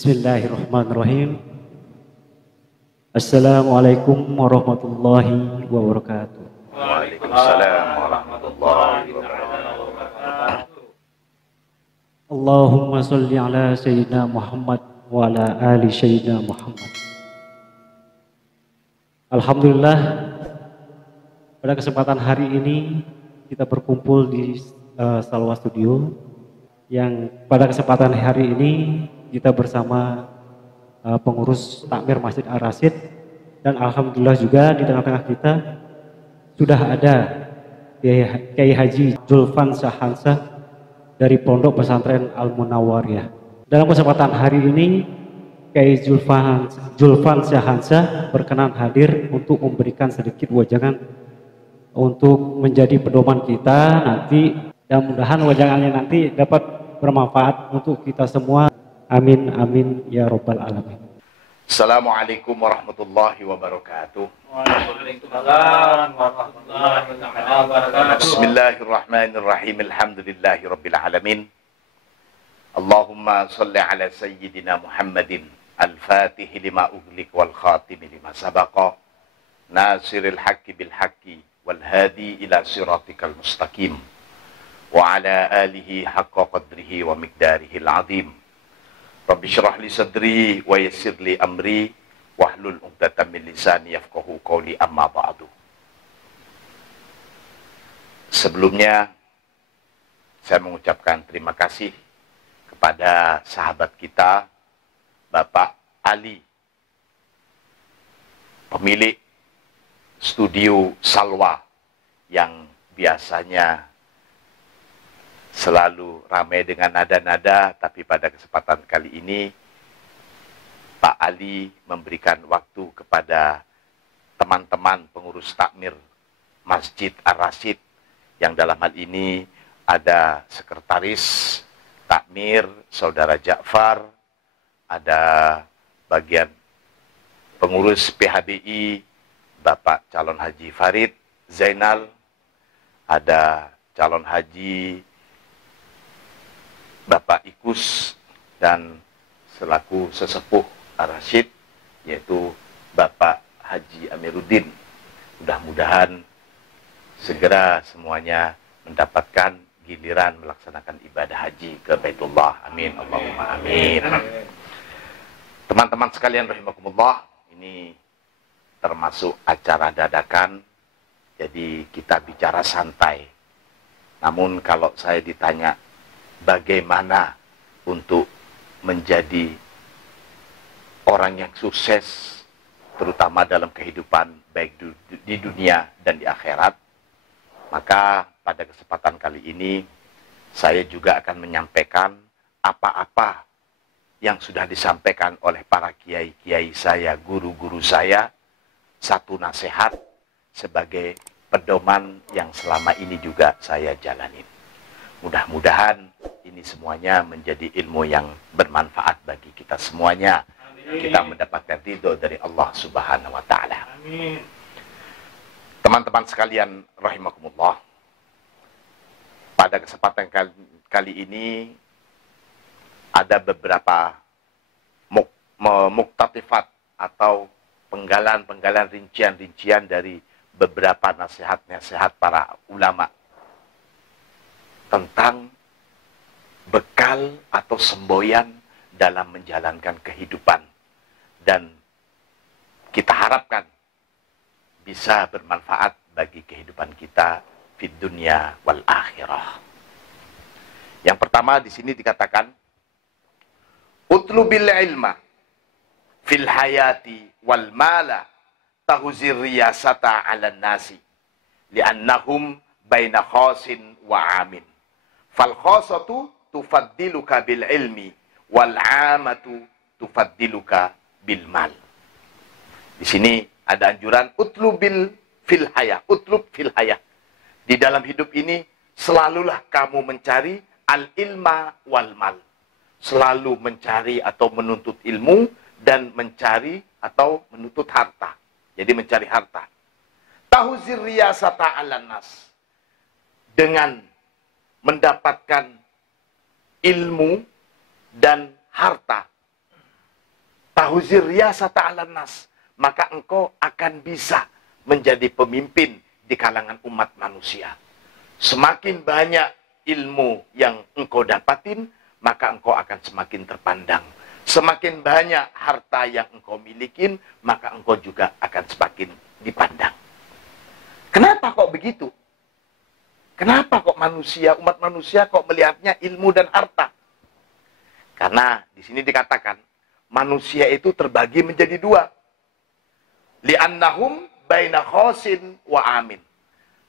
Bismillahirrahmanirrahim. Assalamualaikum warahmatullahi wabarakatuh. Waalaikumsalam warahmatullahi wabarakatuh. Allahumma sholli ala sayyidina Muhammad wa ala ali sayyidina Muhammad. Alhamdulillah, pada kesempatan hari ini kita berkumpul di Salwa Studio, yang pada kesempatan hari ini kita bersama pengurus takmir Masjid Ar-Rasyid, dan alhamdulillah juga di tengah-tengah kita sudah ada Kiai Haji Julfan Syahansah dari Pondok Pesantren Al-Munawwariyah. Dalam kesempatan hari ini Kiai Julfan Syahansah berkenan hadir untuk memberikan sedikit wajangan untuk menjadi pedoman kita nanti, dan mudah-mudahan wajangannya nanti dapat bermanfaat untuk kita semua. Amin amin ya robbal alamin. Assalamualaikum warahmatullahi wabarakatuh. Waalaikumsalam warahmatullahi wabarakatuh. Bismillahirrahmanirrahim. Alhamdulillahi rabbil alamin. Allahumma sholli ala sayyidina Muhammadin al-fatihi lima ughliq wal khatimi lima sabaqa nasiril haqqi bil haqqi wal hadi ila siratikal mustaqim wa ala alihi haqqa qadrihi wa miqdarihi al-azim. Rabbi syrah li sadri wa yassir li amri wahlul 'uqdatam min lisani yafqahu qawli, amma ba'du. Sebelumnya saya mengucapkan terima kasih kepada sahabat kita Bapak Ali, pemilik studio Salwa yang biasanya selalu ramai dengan nada-nada, tapi pada kesempatan kali ini Pak Ali memberikan waktu kepada teman-teman pengurus takmir Masjid Ar-Rasyid, yang dalam hal ini ada sekretaris takmir Saudara Ja'far, ada bagian pengurus PHBI Bapak calon Haji Farid Zainal, ada calon haji Bapak Ikus, dan selaku sesepuh Ar-Rasyid yaitu Bapak Haji Amiruddin. Mudah-mudahan segera semuanya mendapatkan giliran melaksanakan ibadah haji ke Baitullah. Amin, Allahumma amin. Teman-teman sekalian rahimakumullah, ini termasuk acara dadakan, jadi kita bicara santai. Namun kalau saya ditanya bagaimana untuk menjadi orang yang sukses, terutama dalam kehidupan baik di dunia dan di akhirat, maka pada kesempatan kali ini saya juga akan menyampaikan apa-apa yang sudah disampaikan oleh para kiai-kiai saya, guru-guru saya, satu nasihat sebagai pedoman yang selama ini juga saya jalanin. Mudah-mudahan ini semuanya menjadi ilmu yang bermanfaat bagi kita semuanya. Amin. Kita mendapatkan ridho dari Allah Subhanahu wa Ta'ala. Amin. Teman-teman sekalian rahimakumullah, pada kesempatan kali ini ada beberapa muktatifat atau penggalan-penggalan, rincian-rincian dari beberapa nasihat-nasihat para ulama tentang bekal atau semboyan dalam menjalankan kehidupan, dan kita harapkan bisa bermanfaat bagi kehidupan kita fid dunya wal akhirah. Yang pertama di sini dikatakan, utlubil ilma fil hayati wal mala tahuzir riyasata 'alan nasi li'annahum baina khasin wa amin. Fal khasatu tufaddiluka bil ilmi wal 'amatu tufaddiluka bil mal. Di sini ada anjuran utlub fil hayah. Di dalam hidup ini selalulah kamu mencari al ilma wal mal. Selalu mencari atau menuntut ilmu dan mencari atau menuntut harta. Jadi mencari harta. Tahuzir riyasata 'alan nas. Dengan mendapatkan ilmu dan harta, tahuzir riyasata 'alan nas, maka engkau akan bisa menjadi pemimpin di kalangan umat manusia. Semakin banyak ilmu yang engkau dapatin, maka engkau akan semakin terpandang. Semakin banyak harta yang engkau milikin, maka engkau juga akan semakin dipandang. Kenapa kok begitu? Kenapa kok umat manusia kok melihatnya ilmu dan harta? Karena di sini dikatakan, manusia itu terbagi menjadi dua. Li'annahum baina khosin wa amin.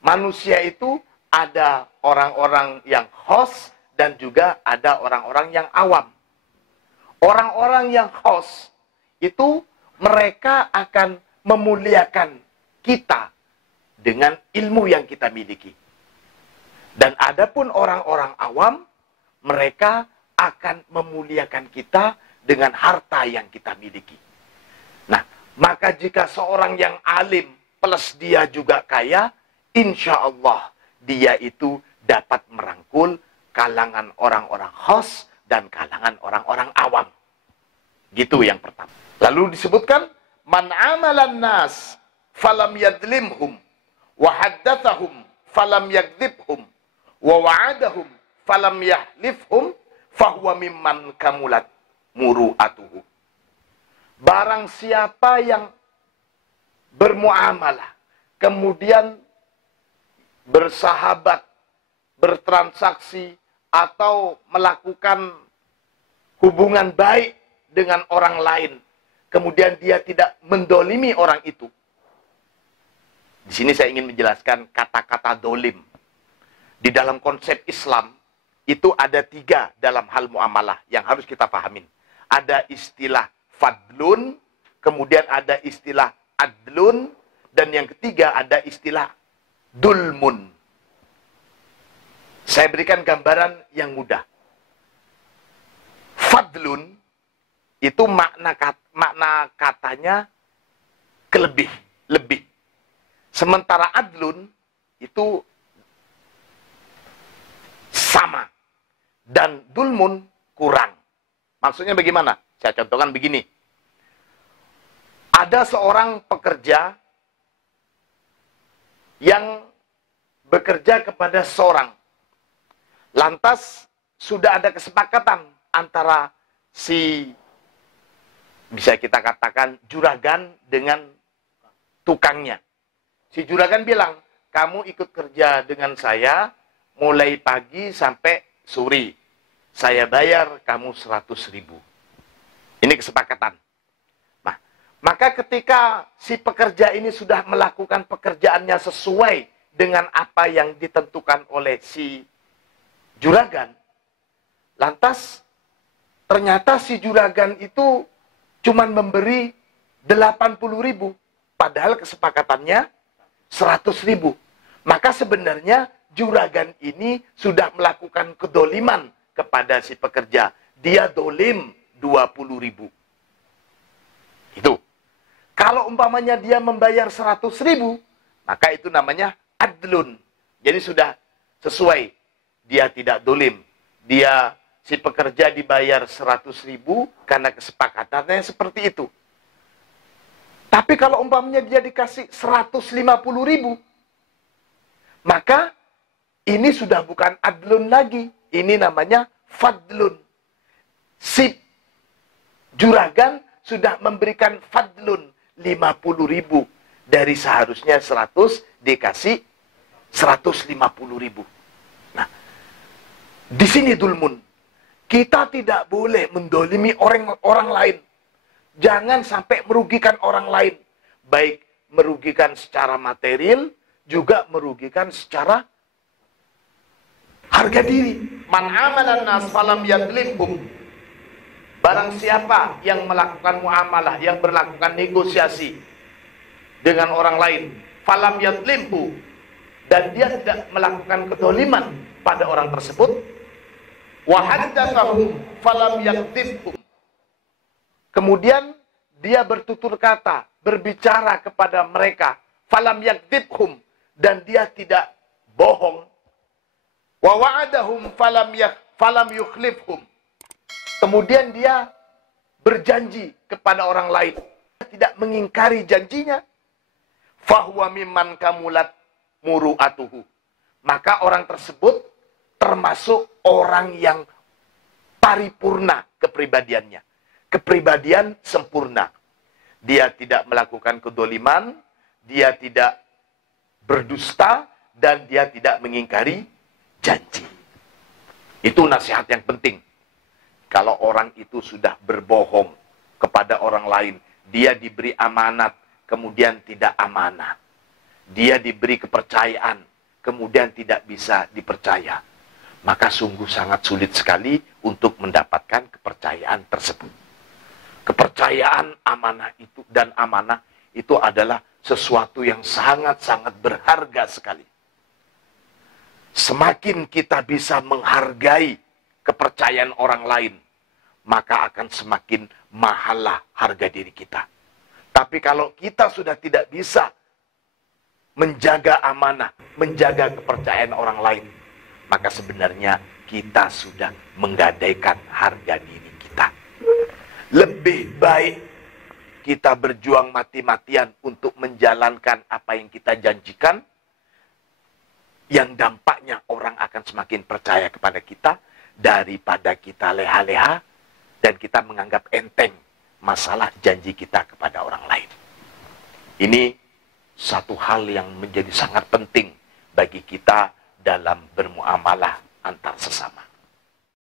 Manusia itu ada orang-orang yang khos dan juga ada orang-orang yang awam. Orang-orang yang khos itu mereka akan memuliakan kita dengan ilmu yang kita miliki. Dan adapun orang-orang awam, mereka akan memuliakan kita dengan harta yang kita miliki. Nah, maka jika seorang yang alim plus dia juga kaya, insya Allah dia itu dapat merangkul kalangan orang-orang khos dan kalangan orang-orang awam. Gitu yang pertama. Lalu disebutkan, man amalan nas falam yadlimhum wa haddathahum falam yakdzibhum wa wa'adahum falam yahlifhum fahuwa mimman kamulat muru'atuhu. Barang siapa yang bermuamalah, kemudian bersahabat, bertransaksi, atau melakukan hubungan baik dengan orang lain, kemudian dia tidak mendolimi orang itu. Di sini saya ingin menjelaskan kata-kata dolim. Di dalam konsep Islam, itu ada 3 dalam hal muamalah yang harus kita pahamin. Ada istilah fadlun, kemudian ada istilah adlun, dan yang ketiga ada istilah dulmun. Saya berikan gambaran yang mudah. Fadlun itu makna katanya lebih. Sementara adlun itu sama. Dan dulmun kurang. Maksudnya bagaimana? Saya contohkan begini. Ada seorang pekerja yang bekerja kepada seorang. Lantas sudah ada kesepakatan antara si, bisa kita katakan, juragan dengan tukangnya. Si juragan bilang, kamu ikut kerja dengan saya mulai pagi sampai sore. Saya bayar kamu 100.000. Ini kesepakatan. Nah, maka ketika si pekerja ini sudah melakukan pekerjaannya sesuai dengan apa yang ditentukan oleh si juragan, lantas ternyata si juragan itu cuma memberi 80.000, padahal kesepakatannya 100.000. Maka sebenarnya juragan ini sudah melakukan kedoliman kepada si pekerja. Dia dolim 20.000. Itu. Kalau umpamanya dia membayar 100.000, maka itu namanya adlun. Jadi sudah sesuai. Dia tidak dolim. Si pekerja dibayar 100.000 karena kesepakatannya seperti itu. Tapi kalau umpamanya dia dikasih 150.000, maka ini sudah bukan adlun lagi. Ini namanya fadlun. Si juragan sudah memberikan fadlun 50.000. Dari seharusnya 100 dikasih 150.000. Nah, di sini dulmun. Kita tidak boleh mendolimi orang lain. Jangan sampai merugikan orang lain. Baik merugikan secara material, juga merugikan secara harga diri. Man amalan nas falam yadlimhum. Barang siapa yang melakukan muamalah, yang melakukan negosiasi dengan orang lain, falam yadlimhu, dan dia tidak melakukan kedoliman pada orang tersebut, wa haddatsahum falam yakdzibhum. Kemudian dia bertutur kata, berbicara kepada mereka, falam yakdzibhum, dan dia tidak bohong. Wa wa'adahum falam yukhlifhum. Kemudian dia berjanji kepada orang lain, tidak mengingkari janjinya, fahuwa mimman kamulat muru'atuhu, maka orang tersebut termasuk orang yang paripurna kepribadiannya. Kepribadian sempurna. Dia tidak melakukan kedoliman, dia tidak berdusta, dan dia tidak mengingkari janji. Itu nasihat yang penting. Kalau orang itu sudah berbohong kepada orang lain, dia diberi amanat, kemudian tidak amanah. Dia diberi kepercayaan, kemudian tidak bisa dipercaya. Maka sungguh sangat sulit sekali untuk mendapatkan kepercayaan tersebut. Kepercayaan amanah itu dan amanah itu adalah sesuatu yang sangat-sangat berharga sekali. Semakin kita bisa menghargai kepercayaan orang lain, maka akan semakin mahallah harga diri kita. Tapi kalau kita sudah tidak bisa menjaga amanah, menjaga kepercayaan orang lain, maka sebenarnya kita sudah menggadaikan harga diri kita. Lebih baik kita berjuang mati-matian untuk menjalankan apa yang kita janjikan, yang dampaknya orang akan semakin percaya kepada kita, daripada kita leha-leha dan kita menganggap enteng masalah janji kita kepada orang lain. Ini satu hal yang menjadi sangat penting bagi kita dalam bermuamalah antar sesama.